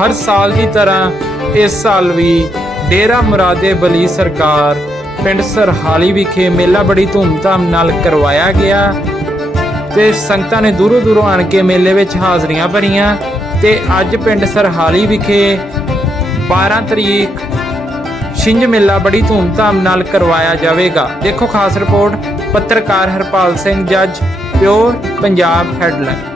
ਹਰ ਸਾਲ ਦੀ ਤਰ੍ਹਾਂ ਇਸ ਸਾਲ ਵੀ ਡੇਰਾ ਮੁਰਾਦੇ ਬਲੀ ਸਰਕਾਰ ਪਿੰਡ ਸਰਹਾਲੀ ਵਿਖੇ ਮੇਲਾ ਬੜੀ ਧੂਮਧਾਮ ਨਾਲ ਕਰਵਾਇਆ ਗਿਆ ਤੇ ਸੰਗਤਾਂ ਨੇ ਦੂਰੋਂ ਦੂਰੋਂ ਆਣ ਕੇ ਮੇਲੇ ਵਿੱਚ ਹਾਜ਼ਰੀਆਂ ਭਰੀਆਂ ਤੇ ਅੱਜ ਪਿੰਡ ਸਰਹਾਲੀ ਵਿਖੇ 12 ਤਰੀਕ ਛਿੰਝ ਮੇਲਾ ਬੜੀ ਧੂਮਧਾਮ ਨਾਲ ਕਰਵਾਇਆ ਜਾਵੇਗਾ। ਦੇਖੋ ਖਾਸ ਰਿਪੋਰਟ, ਪੱਤਰਕਾਰ ਹਰਪਾਲ ਸਿੰਘ, ਜੱਜ, ਪਿਓਰ, ਪੰਜਾਬ ਹੈਡਲਾਈਨ।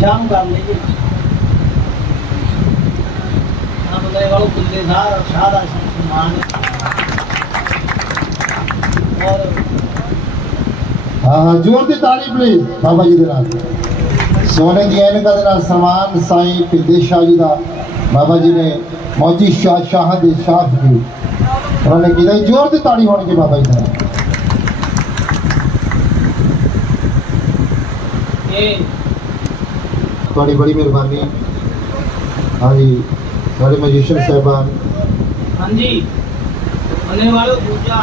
ਸ਼ਾਹ ਨੂੰ ਕਰ ਆ ਬੰਦੇ ਵਾਲੋ ਕੁੱਤੇ ਸ਼ਾਹ ਸ਼ਾਹ ਦਾ ਸਨਮਾਨ ਔਰ ਹਾਂ ਹਾਂ ਜ਼ੋਰ ਦੀ ਤਾੜੀ ਪਲੀਜ਼ ਬਾਬਾ ਜੀ ਦੇ ਨਾਲ। ਸੋਨੇ ਦੀ ਐਨਕਾਂ ਦੇ ਨਾਲ ਸਨਮਾਨ ਸਾਈਂ ਪਿੰਦੇ ਸ਼ਾਹ ਜੀ ਦਾ ਬਾਬਾ ਜੀ ਨੇ ਮੌਜੀ ਸ਼ਾਹ ਸ਼ਾਹ ਦੇ ਸ਼ਾਹ ਜੀ। ਉਹਨਾਂ ਨੇ ਕੀਤਾ ਜ਼ੋਰ ਦੀ ਤਾੜੀ ਹੋਣੀ ਕਿ ਬਾਬਾ ਜੀ ਦੇ ਨਾਲ। ਇਹ ਤੁਹਾਡੀ ਬੜੀ ਮਿਹਰਬਾਨੀ। ਹਾਂਜੀ, ਸਾਡੇ ਮੈਜੀਸ਼ੀਅਨ ਸਾਹਿਬਾਨ। ਹਾਂਜੀ। ਮੰਨਣੇ ਵਾਲੋ, ਦੂਜਾ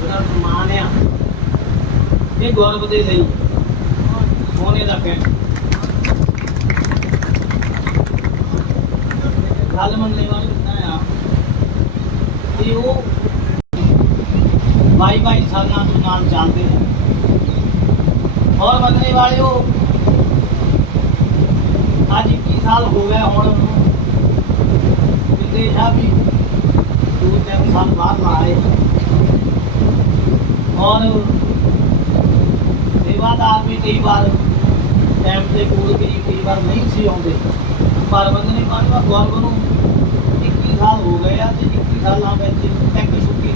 ਜਿਹੜਾ ਸਨਮਾਨ ਆ, ਇਹ ਗੌਰਵ ਦੇ ਲਈ ਸੋਨੇ ਦਾ ਪੈਨ। ਗੱਲ ਮੰਨਣੇ ਵਾਲੇ ਇਦਾਂ ਆ? ਕਿ ਉਹ ਬਾਈ ਬਾਈ ਸਾਲਾਂ ਤੋਂ ਨਾਲ ਚੱਲਦੇ ਆ। ਔਰ ਮੰਨਣੇ ਵਾਲਿਓ ਸਾਲ ਹੋ ਗਏ ਹੁਣ। ਉਹਨੂੰ ਵਿਦੇਸ਼ ਵੀ ਦੋ ਤਿੰਨ ਸਾਲ ਬਾਅਦ ਨਾ ਆਏ ਔਰ ਸੇਵਾਦਾਰ ਵੀ ਕਈ ਵਾਰ ਟਾਈਮ ਦੇ ਕੋਲ ਕਈ ਕਈ ਵਾਰ ਨਹੀਂ ਸੀ ਆਉਂਦੇ। ਪਰ ਬੰਦਨੇ ਮਾਨਵਾ ਗੌਰਵ ਨੂੰ 21 ਸਾਲ ਹੋ ਗਏ ਆ ਤੇ 21 ਸਾਲਾਂ ਵਿੱਚ ਇੱਕ ਛੁੱਟੀ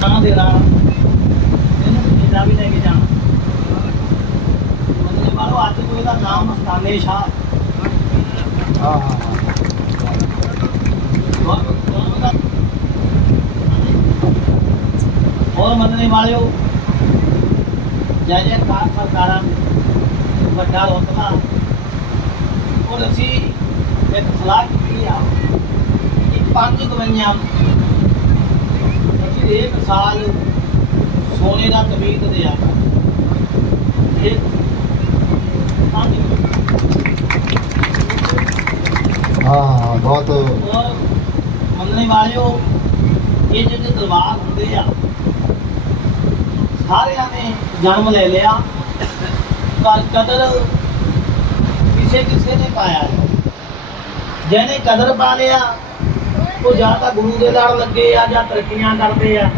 ਤਾਂ ਦੇ ਰਾਹ ਇਹਨੂੰ ਕਿਤਾਬ ਵੀ ਲੈ ਕੇ ਜਾਣਾ। ਮਾਰੋ ਅੱਜ ਕੋਈ ਦਾ ਨਾਮ ਮਸਤਾਨੇ ਸ਼ਾਹ। ਹਾਂ ਹਾਂ ਦਾ ਹੋਰ ਮੰਨਣੇ ਵਾਲਿਓ ਜੈ ਜੈਕਾਰ ਸਰਕਾਰਾਂ ਵੱਡਾ ਰੋਤਬਾ। ਔਰ ਅਸੀਂ ਇੱਕ ਸਲਾਹ ਕੀਤੀ ਆ ਪੰਜ ਗਵਈਆਂ ਅਸੀਂ ਇੱਕ ਸਾਲ ਸੋਨੇ ਦਾ ਤਵੀਤ ਦਿਆ। ਇੱਕ ਪੰਜ ਹਾਂ, ਬਹੁਤ ਮੰਨਣੇ ਵਾਲਿਓ, ਇਹ ਜਿਹੜੇ ਦਰਬਾਰ ਹੁੰਦੇ ਆ, ਸਾਰਿਆਂ ਨੇ ਜਨਮ ਲੈ ਲਿਆ। ਪਰ ਕਦਰ ਕਿਸੇ ਕਿਸੇ ਨੇ ਪਾਇਆ ਜਿਹਨੇ ਕਦਰ ਪਾ ਲਿਆ, ਉਹ ਜਾਂ ਤਾਂ ਗੁਰੂ ਦੇ ਲੜ ਲੱਗੇ ਆ, ਜਾਂ ਤਰੱਕੀਆਂ ਕਰਦੇ ਆ,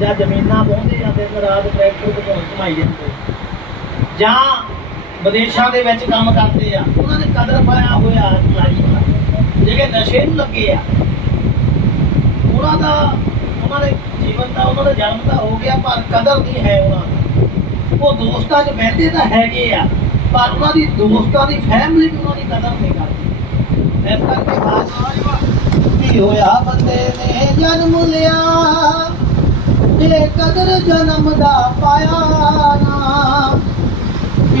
ਜਾਂ ਜ਼ਮੀਨਾਂ ਵਾਹੁੰਦੇ ਆ ਦਿਨ ਰਾਤ ਟਰੈਕਟਰ ਤੇ ਘੁਮਾਈ ਜਾਂਦੇ ਜਾਂ ਵਿਦੇਸ਼ਾਂ ਦੇ ਵਿੱਚ ਕੰਮ ਕਰਦੇ ਆ, ਉਹਨਾਂ ਨੇ ਕਦਰ ਪਾਇਆ ਹੋਇਆ ਲਾਈ ਜਿਹੜੇ ਨਸ਼ੇ ਨੂੰ ਲੱਗੇ ਆ, ਉਹਨਾਂ ਦਾ, ਉਹਨਾਂ ਦੇ ਜੀਵਨ ਦਾ, ਉਹਨਾਂ ਦਾ ਜਨਮ ਤਾਂ ਹੋ ਗਿਆ, ਪਰ ਕਦਰ ਨਹੀਂ ਹੈ ਉਹਨਾਂ ਦੀ। ਉਹ ਦੋਸਤਾਂ 'ਚ ਬਹਿੰਦੇ ਤਾਂ ਹੈਗੇ ਆ, ਪਰ ਉਹਨਾਂ ਦੀ ਦੋਸਤਾਂ ਦੀ ਫੈਮਿਲੀ ਵੀ ਉਹਨਾਂ ਦੀ ਕਦਰ ਨਹੀਂ ਕਰਦੀ। ਇਸ ਕਰਕੇ ਬਾਤ ਕੀ ਹੋਇਆ ਬੰਦੇ ਨੇ ਜਨਮ ਲਿਆ ਜੇ ਕਦਰ ਜਨਮ ਦਾ ਪਾਇਆ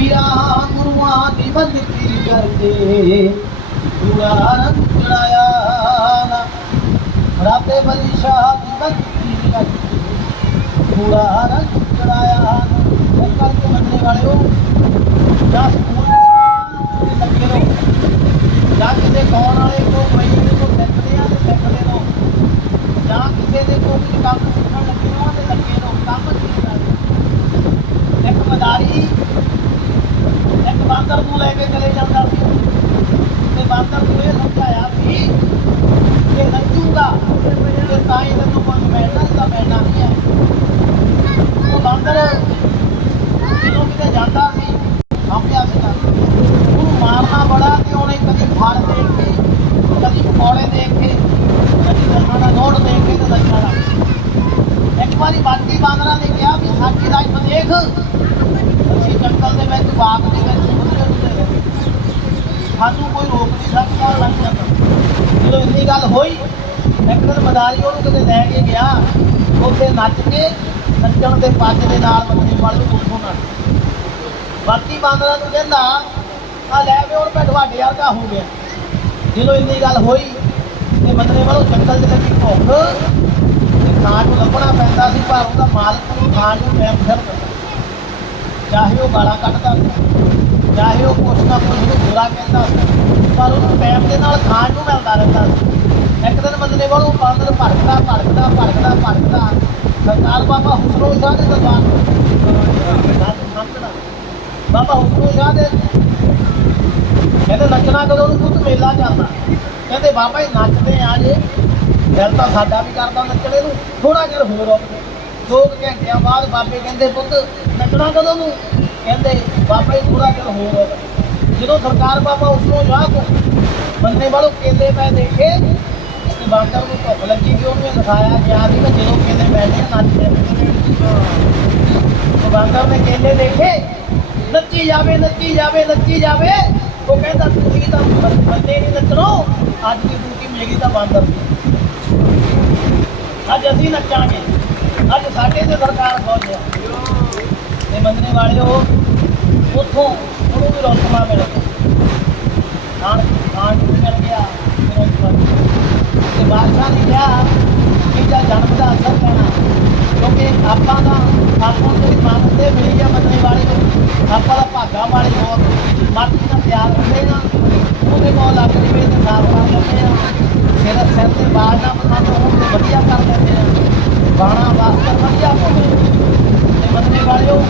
ਪੀਰਾਂ ਗੁਰੂਆਂ ਦੀ ਬੰਦਗੀ ਕਰਦੇ ਪੂਰਾ ਰੰਗ ਚੜਾਇਆ ਨਾ ਰਾਤੇ ਬਲੀ ਸ਼ਾਹ ਦੀ ਬੰਦਗੀ ਕਰਦੇ ਪੂਰਾ ਰੰਗ ਚੜਾਇਆ ਨਾ ਇਹ ਕਰਕੇ ਮੰਨਣੇ ਵਾਲਿਓ ਜਾਂ ਸਕੂਲ ਦੇ ਲੱਗੇ ਰਹੋ ਜਾਂ ਕਿਸੇ ਕੌਣ ਵਾਲੇ ਕੋ ਮਹੀਨੇ ਕੋ ਸਿੱਖਦੇ ਆ ਤੇ ਸਿੱਖਦੇ ਰਹੋ ਜਾਂ ਕਿਸੇ ਦੇ ਕੋ ਵੀ ਕੰਮ ਸਿੱਖਣ ਲੱਗੇ ਹੋ ਤੇ ਲੱਗੇ ਰਹੋ ਕੰਮ ਨਹੀਂ ਕਰਦੇ ਇੱਕ ਮਦਾਰੀ ਇੱਕ ਬਾਂਦਰ ਨੂੰ ਲੈ ਕੇ ਚਲੇ ਜਾਂਦਾ ਸੀ ਤੇ ਬਾਂਦਰ ਨੂੰ ਇਹ ਸਮਝਾਇਆ ਸੀ ਕਿ ਨੱਚੂਗਾ ਤੇ ਤਾਂ ਹੀ ਤੈਨੂੰ ਕੁਝ ਮਿਲਣਾ ਤਾਂ ਮਿਲਣਾ ਨਹੀਂ ਹੈ ਉਹ ਬਾਂਦਰ ਜਦੋਂ ਕਿਤੇ ਜਾਂਦਾ ਸੀ ਸਾਂਭਿਆ ਸੀ ਉਹਨੂੰ ਮਾਰਨਾ ਬੜਾ ਤੇ ਉਹਨੇ ਕਦੀ ਫੜ ਦੇਖ ਕੇ ਕਦੀ ਪਕੌੜੇ ਦੇਖ ਕੇ ਕਦੀ ਦਸਾਂ ਦਾ ਨੋਟ ਦੇਖ ਕੇ ਤੇ ਨੱਚਣਾ ਇੱਕ ਵਾਰੀ ਬਾਕੀ ਬਾਂਦਰਾਂ ਨੇ ਕਿਹਾ ਵੀ ਸਾਡੀ ਰਾਜ ਦੇਖ ਅਸੀਂ ਜੰਗਲ ਦੇ ਵਿੱਚ ਬਾਗ ਦੇ ਵਿੱਚ ਖੁੱਲੇ ਹੁੰਦੇ ਰਹੇ ਸਾਨੂੰ ਕੋਈ ਰੋਕ ਨਹੀਂ ਸਕਦਾ ਲੱਗ ਜਾਂਦਾ ਜਦੋਂ ਇੰਨੀ ਗੱਲ ਹੋਈ ਇੱਕ ਦਿਨ ਮਦਾਰੀ ਉਹਨੂੰ ਕਿਤੇ ਲੈ ਕੇ ਗਿਆ ਉੱਥੇ ਨੱਚ ਕੇ ਨੱਚਣ ਦੇ ਪੱਜ ਦੇ ਨਾਲ ਬੰਦੇ ਵਾਲੇ ਉੱਥੋਂ ਨੱਚ ਬਾਕੀ ਬਾਂਦਰਾਂ ਨੂੰ ਕਹਿੰਦਾ, ਆ ਲੈ ਵੀ ਹੁਣ ਮੈਂ ਤੁਹਾਡੇ ਵਰਗਾ ਹੋ ਗਿਆ। ਜਦੋਂ ਇੰਨੀ ਗੱਲ ਹੋਈ, ਤੇ ਬੰਦੇ ਵਾਲੋ ਜੰਗਲ ਦੇ ਵਿੱਚ ਭੁੱਖ ਤੇ ਖਾਣ ਨੂੰ ਲੱਭਣਾ ਪੈਂਦਾ ਸੀ, ਪਰ ਉਹਦਾ ਮਾਲਕ ਨੂੰ ਖਾਣ ਨੂੰ ਟਾਈਮ ਫਿਰ ਚਾਹੇ ਉਹ ਗਾਲਾਂ ਕੱਢਦਾ ਸੀ, ਚਾਹੇ ਉਹ ਕੁਛ ਨਾ ਕੁਛ ਨੂੰ ਬੁਰਾ ਕਹਿੰਦਾ ਸੀ, ਪਰ ਉਹਨੂੰ ਟਾਈਮ ਦੇ ਨਾਲ ਖਾਣ ਨੂੰ ਮਿਲਦਾ ਰਹਿੰਦਾ ਸੀ। ਇੱਕ ਦਿਨ ਬੰਦੇ ਵੱਲੋਂ ਬਾਂਦਰ ਭੜਕਦਾ ਭੜਕਦਾ ਭੜਕਦਾ ਭੜਕਦਾ। ਸਰਕਾਰ ਬਾਬਾ ਹੁਸਨੋ ਸ਼ਾਹ ਦੇ ਦਰਬਾਰ ਬਾਬਾ ਹੁਸਨੋ ਸ਼ਾਹ ਦੇ ਕਹਿੰਦੇ ਨੱਚਣਾ ਕਦੋਂ ਨੂੰ ਪੁੱਤ ਮੇਲਾ ਚੱਲਦਾ ਕਹਿੰਦੇ ਬਾਬਾ ਜੀ ਨੱਚਦੇ ਆ ਜੇ, ਦਿਲ ਤਾਂ ਸਾਡਾ ਵੀ ਕਰਦਾ ਨੱਚਣੇ ਨੂੰ ਥੋੜਾ ਜਿਹਾ ਹੋਰ ਰੁਕ। ਦੋ ਘੰਟਿਆਂ ਬਾਅਦ ਬਾਬੇ ਕਹਿੰਦੇ, ਪੁੱਤ, ਨੱਚਣਾ ਕਦੋਂ ਨੂੰ ਕਹਿੰਦੇ, ਬਾਬਾ ਜੀ ਥੋੜਾ ਜਿਹਾ ਹੋਰ ਰੁਕ। ਜਦੋਂ ਸਰਕਾਰ ਬਾਬਾ ਉਸਨੂੰ ਜਾ ਕੋ ਬੰਦੇ ਵਾਲੋ ਕੇਲੇ ਪੈ ਦੇਖੇ ਤੇ ਬਾਂਦਰ ਨੂੰ ਭੁੱਖ ਲੱਗੀ ਕਿ ਉਹਨੂੰ ਇਹ ਦਿਖਾਇਆ ਗਿਆ ਵੀ ਮੈਂ ਜਦੋਂ ਕੇਲੇ ਬੈਠੇ ਨੱਚਦੇ ਉਹ ਬਾਂਦਰ ਨੇ ਕੇਲੇ ਦੇਖੇ ਨੱਚੀ ਜਾਵੇ ਨੱਚੀ ਜਾਵੇ ਨੱਚੀ ਜਾਵੇ ਉਹ ਕਹਿੰਦਾ ਤੁਸੀਂ ਤਾਂ ਬੰ- ਬੰਦੇ ਨਹੀਂ ਨੱਚਣੋ ਅੱਜ ਦੀ ਡਿਊਟੀ ਮੇਰੀ ਤਾਂ ਬਾਂਦਰ ਦੀ ਅੱਜ ਅਸੀਂ ਨੱਚਾਂਗੇ ਅੱਜ ਸਾਡੇ ਤੇ ਸਰਕਾਰ ਪਹੁੰਚਿਆ ਤੇ ਮੰਦਨੇ ਵਾਲਿਓ ਉੱਥੋਂ ਉਹਨੂੰ ਵੀ ਰੋਕਮਾ ਮਿਲ ਗਿਆ ਖਾਣ ਖਾਣ ਨੂੰ ਮਿਲ ਗਿਆ ਫਿਰ ਉਸ ਤੋਂ ਬਾਅਦ ਤੇ ਬਾਦਸ਼ਾਹ ਨੇ ਕਿਹਾ ਕਿ ਜਾਂ ਜਨਮ ਦਾ ਅਸਰ ਲੈਣਾ ਕਿਉਂਕਿ ਆਪਾਂ ਦਾ ਆਪਾਂ ਨੂੰ ਮਨ ਤੇ ਮਿਲੀ ਆ ਮੰਦਨੇ ਵਾਲੇ ਨੂੰ। ਆਪਾਂ ਦਾ ਭਾਗਾ ਵਾਲੇ ਹੋਰ ਮਰਜ਼ੀ ਨਾਲ ਪਿਆਰ ਹੁੰਦੇ ਨਾ। ਉਹਦੇ ਕੋਲ ਲੱਗ ਜਵੇ ਤੇ ਸਾਫ਼ ਕਰ ਲੈਂਦੇ ਆ। ਸਿਰ ਸਿਰ ਤੇ ਬਾਲ ਨਾ ਪਸੰਦ ਹੋਣ ਤੇ ਵਧੀਆ ਕਰ ਲੈਂਦੇ ਆ। ਬਾਣਾ ਵਾਸਤਰ ਵਧੀਆ ਹੋਵੇ। ਤੇ ਮੰਦਨੇ ਵਾਲਿਓ,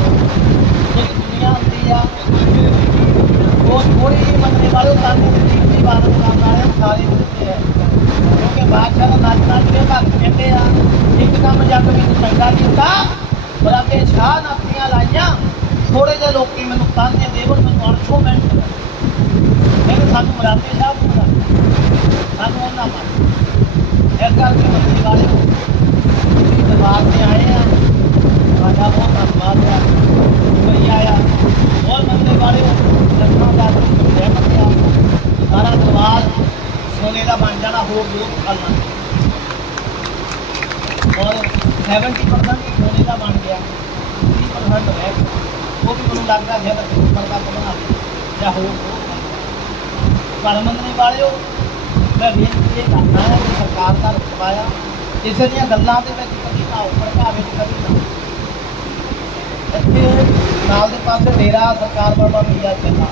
ਜਿਹੜੀ ਦੁਨੀਆ ਹੁੰਦੀ ਆ, ਉਹ ਥੋੜੀ ਜਿਹੀ ਮੰਨਣੇ ਵਾਲੇ ਤਾਨੇ ਦੀ ਬਾਤ ਕਰਨ ਵਾਲੇ ਸਾਰੇ ਬਾਦਸ਼ਾਹ ਦਾ ਨੱਚ ਨੱਚ ਕੇ ਭਗਤ ਕਹਿੰਦੇ ਆ, ਇੱਕ ਕੰਮ ਜੱਗ ਮੈਨੂੰ ਚੰਗਾ ਕੀਤਾ ਬਰਾਬੇ ਸ਼ਾਹ ਨਾਥੀਆਂ ਲਾਈਆਂ ਥੋੜੇ ਜਿਹੇ ਲੋਕੀ ਮੈਨੂੰ ਤਾਨੇ ਦੇਵਣ ਮੈਨੂੰ ਅਰਸ਼ੋਂ ਮਿਲ ਕਹਿੰਦੇ ਸਾਨੂੰ ਬਰਾਬੇ ਸ਼ਾਹ ਪੂਰਾ ਸਾਨੂੰ ਉਹਨਾਂ ਮਨ ਇਸ ਕਰਕੇ ਮੰਨਣੇ ਵਾਲੇ ਤੁਸੀਂ ਦਰਬਾਰ ਤੇ ਆਏ ਆ। ਤੁਹਾਡਾ ਬਹੁਤ ਧੰਨਵਾਦ ਹੈ ਕੋਈ ਆਇਆ। ਹੋਰ ਬੰਦੇ ਵਾਲੇ ਲੱਖਾਂ ਦਾ ਜੈ ਮੰਗਿਆ ਸਾਰਾ ਦਰਬਾਰ ਸੋਨੇ ਦਾ ਬਣ ਜਾਣਾ, ਹੋਰ ਲੋਕ ਕਰਨਾ ਔਰ 70% ਸੋਨੇ ਦਾ ਬਣ ਗਿਆ। 30% ਰਹਿ ਉਹ ਵੀ ਮੈਨੂੰ ਲੱਗਦਾ ਹੈ ਕਿ ਮਰਦਾ ਬਣਾ ਲਿਆ ਜਾਂ ਹੋਰ ਹੋਰ ਪਰ ਮੰਨਣੇ ਵਾਲਿਓ, ਮੈਂ ਬੇਨਤੀ ਇਹ ਕਰਦਾ ਹਾਂ ਕਿ ਸਰਕਾਰ ਦਾ ਰੁਤਬਾ ਆ ਕਿਸੇ ਦੀਆਂ ਗੱਲਾਂ ਦੇ ਵਿੱਚ ਕਦੀ ਨਾ ਉੱਪਰ ਭਾਵੇਂ ਕਦੀ ਨਾ ਇੱਥੇ ਨਾਲ ਦੇ ਪਾਸੇ ਡੇਰਾ ਸਰਕਾਰ ਬਾਬਾ ਮੀਆਂ ਚੱਲਦਾ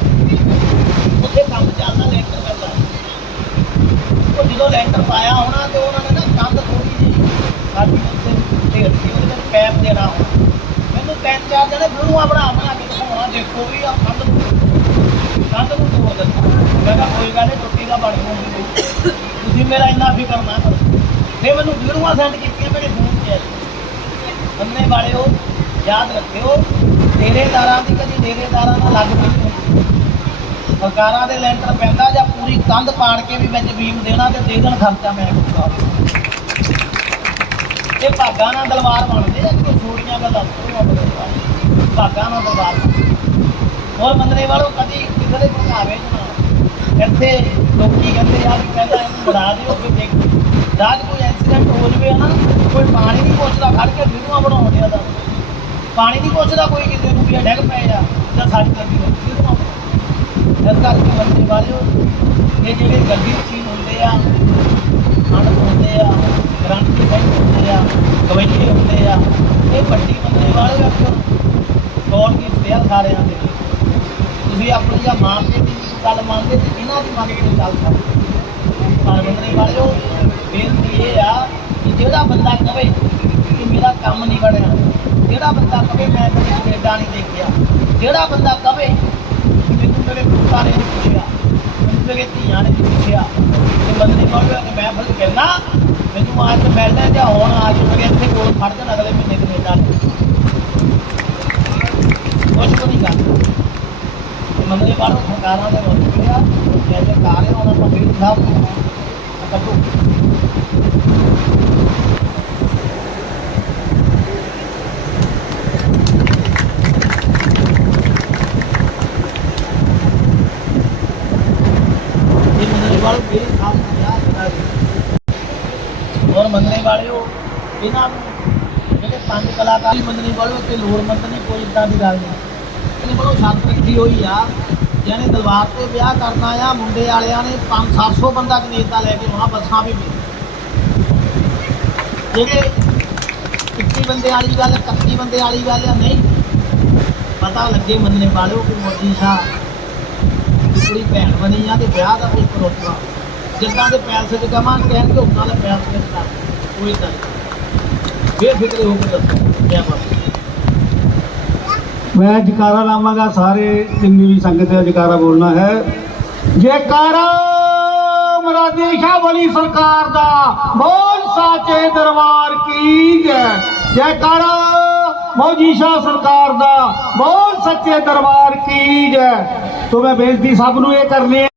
ਉੱਥੇ ਕੰਮ ਚੱਲਦਾ ਲੈਂਟਰ ਪੈਂਦਾ ਜਦੋਂ ਲੈਂਟਰ ਪਾਇਆ ਹੋਣਾ ਤੇ ਉਹਨਾਂ ਨੇ ਨਾ ਕੰਧ ਥੋੜੀ ਜਿਹੀ ਸਾਡੀ ਉੱਥੇ ਢੇੜਤੀ ਉਹਦੇ ਵਿੱਚ ਪੈਪ ਦੇਣਾ ਹੋਣਾ। ਮੈਨੂੰ ਤਿੰਨ ਚਾਰ ਜਣੇ ਬਲੂਆ ਬਣਾ ਬਣਾ ਕੇ ਦਿਖਾਉਣਾ, ਦੇਖੋ ਵੀ ਆ ਕੰਧ ਨੂੰ ਕੰਧ ਨੂੰ ਤੋੜ ਦਿੱਤਾ ਮੈਂ ਕਿਹਾ, ਕੋਈ ਗੱਲ ਨਹੀਂ ਟੁੱਟੀ ਦਾ ਬਣ ਜੂਗੀ ਤੁਸੀਂ ਮੇਰਾ ਇੰਨਾ ਫਿਕਰ ਨਾ ਕਰੋ। ਫਿਰ ਮੈਨੂੰ ਵੀਡੀਓਆਂ ਸੈਂਡ ਕੀਤੀਆਂ, ਮੇਰੇ ਫੋਨ 'ਚ ਬੰਨੇ ਵਾਲਿਓ, ਯਾਦ ਰੱਖਿਓ ਡੇਰੇਦਾਰਾਂ ਦੀ ਕਦੀ ਡੇਰੇਦਾਰਾਂ ਨਾਲ ਲੱਗ ਨਹੀਂ ਸਰਕਾਰਾਂ ਦੇ ਲੈਂਟਰ ਪੈਂਦਾ ਜਾਂ ਪੂਰੀ ਕੰਧ ਪਾੜ ਕੇ ਵੀ ਵਿੱਚ ਬੀਮ ਦੇਣਾ ਤੇ ਦੇ ਦੇਣ ਖਰਚਾ ਮੈਂ ਕਰੂੰਗਾ ਇਹ ਭਾਗਾਂ ਨਾਲ ਦਲਵਾਰ ਬਣਦੇ ਆ ਕਿ ਛੋਟੀਆਂ ਗੱਲਾਂ ਤੋਂ ਭਾਗਾਂ ਨਾਲ ਦਲਵਾਰ ਹੋਰ ਮੰਦਰੇ ਵਾਲੋ ਕਦੀ ਕਿਸੇ ਦੇ ਭਗਾਵੇ ਨਾ ਇੱਥੇ ਲੋਕੀ ਕਹਿੰਦੇ ਆ ਵੀ ਪਹਿਲਾਂ ਇਹਨੂੰ ਬਣਾ ਦਿਓ ਫਿਰ ਦੇਖ ਰਾਜ ਕੋਈ ਐਕਸੀਡੈਂਟ ਹੋ ਜਵੇ ਨਾ ਕੋਈ ਪਾਣੀ ਨਹੀਂ ਪੁੱਛਦਾ, ਖੜ ਕੇ ਵੀਡੀਓ ਬਣਾਉਂਦੇ ਆ ਦਾ ਪਾਣੀ ਨਹੀਂ ਪੁੱਛਦਾ ਕੋਈ ਕਿਸੇ ਨੂੰ ਵੀ, ਇਹ ਡਿੱਗ ਪਏ ਆ ਜਾਂ ਸਾਡੀ ਗੱਡੀ ਵੀਡੀਓ ਇਸ ਕਰਕੇ ਬੰਦੇ ਵਾਲਿਓ, ਇਹ ਜਿਹੜੇ ਗੱਡੀ ਚੀਜ਼ ਹੁੰਦੇ ਆ ਖੰਡ ਹੁੰਦੇ ਆ ਗਰੰਟੀ ਬੈਂਕ ਹੁੰਦੇ ਆ ਗਵੈਲੇ ਹੁੰਦੇ ਆ, ਇਹ ਵੱਡੀ ਬੰਦੇ ਵਾਲੇ ਅਕਸਰ ਗੌਰ ਕੀਤੇ ਆ ਸਾਰਿਆਂ ਦੇ ਤੁਸੀਂ ਆਪਣੀ ਜਾਂ ਮਾਂ ਪਿਓ ਦੀ ਗੱਲ ਮੰਨਦੇ ਤੇ ਇਹਨਾਂ ਦੀ ਮੰਨ ਕੇ ਚੱਲ ਸਕਦੇ ਪਰ ਬੰਦੇ ਵਾਲਿਓ, ਬੇਨਤੀ ਇਹ ਆ ਕਿ ਜਿਹੜਾ ਬੰਦਾ ਕਵੇ ਕਿ ਮੇਰਾ ਕੰਮ ਨਹੀਂ ਬਣਿਆ ਜਿਹੜਾ ਬੰਦਾ ਕਵੇ ਮੈਂ ਕਦੇ ਕੈਨੇਡਾ ਨਹੀਂ ਦੇਖਿਆ, ਜਿਹੜਾ ਬੰਦਾ ਕਵੇ ਕਿ ਪੁੱਤਾਂ ਨੇ ਪੁੱਛਿਆ, ਮੈਨੂੰ ਮੇਰੇ ਧੀਆਂ ਨੇ ਪੁੱਛਿਆ, ਤੇ ਬੰਦੇ ਵਾਲਿਓ ਮੈਂ ਫਿਰ ਕਹਿਣਾ ਮੈਨੂੰ ਅੱਜ ਮਿਲਣਾ ਜਾਂ, ਹੁਣ ਆ ਜਾਓ ਮੇਰੇ ਇੱਥੇ ਕੋਲ ਫੜ ਜਾਣ ਅਗਲੇ ਮਹੀਨੇ ਕੈਨੇਡਾ ਕੁਛ ਵੀ ਨਹੀਂ ਕਰਦਾ ਮੰਦਰੇ ਵਾਲੋਂ ਸਰਕਾਰਾਂ ਦੇ ਵਰਤੇ ਆ ਜਿਹੜੇ ਕਾਰੇ ਉਹਨਾਂ ਨੂੰ ਵੀ ਸਾਹਿਬ ਨੂੰ ਕੱਢੋ ਇਹ ਮੰਦਰੇ ਵਾਲੋਂ ਵੀ ਸਾਹਿਬ ਨੂੰ ਯਾਦ ਕਰਾ ਦੇ ਔਰ ਮੰਦਰੇ ਵਾਲਿਓ ਇਹਨਾਂ ਨੂੰ ਜਿਹੜੇ ਪੰਜ ਕਲਾਕਾਰ ਮੰਦਰੇ ਤੇ ਲੋੜਵੰਦ ਨੇ ਕੋਈ ਇਦਾਂ ਦੀ ਗੱਲ ਨਹੀਂ। ਇਹਨੇ ਬੜੋ ਸ਼ਰਤ ਰੱਖੀ ਹੋਈ ਆ ਜਿਹਨੇ ਦਲਵਾਰ ਤੇ ਵਿਆਹ ਕਰਨਾ ਆ ਮੁੰਡੇ ਵਾਲਿਆਂ ਨੇ 5-700 ਬੰਦਾ ਕਨੇਡਾ ਲੈ ਕੇ ਆਉਣਾ ਬੱਸਾਂ ਵੀ ਜਿਹੜੇ 21 ਬੰਦੇ ਵਾਲੀ ਗੱਲ 31 ਬੰਦੇ ਵਾਲੀ ਗੱਲ ਨਹੀਂ। ਪਤਾ ਲੱਗੇ ਮੰਨਣੇ ਵਾਲਿਓ ਕਿ ਮੋਦੀ ਸ਼ਾਹ ਕੁੜੀ ਭੈਣ ਬਣੀ ਆ ਤੇ ਵਿਆਹ ਦਾ ਕੋਈ ਪ੍ਰੋਗਰਾਮ ਜਿੱਦਾਂ ਦੇ ਪੈਸੇ ਤੇ ਕਮਾਂ ਕਹਿਣਗੇ ਉਹਨਾਂ ਦਾ ਪੈਸੇ ਤੇ ਕੋਈ ਤਾਂ ਬੇਫਿਕਰੇ ਹੋ ਕੇ ਦੱਸੋ, ਕਿਆ ਬਾਤ ਮੈਂ ਜਕਾਰਾ ਲਾਵਾਂਗਾ, ਸਾਰੇ ਜਿੰਨੀ ਵੀ ਸੰਗਤ ਹੈ ਜਕਾਰਾ ਬੋਲਣਾ ਹੈ। ਜੈਕਾਰਾ, ਮਰਾਦੀ ਸ਼ਾਹ ਵਲੀ ਸਰਕਾਰ ਦਾ ਬੋਲ ਸਾਚੇ ਦਰਬਾਰ ਕੀ ਜੈ? ਜੈਕਾਰਾ, ਮੌਜੀ ਸ਼ਾਹ ਸਰਕਾਰ ਦਾ ਬੋਲ ਸੱਚੇ ਦਰਬਾਰ ਕੀ ਜੈ? ਤੋ ਮੈਂ ਬੇਨਤੀ ਸਭ ਨੂੰ ਇਹ ਕਰਨੀ ਹੈ।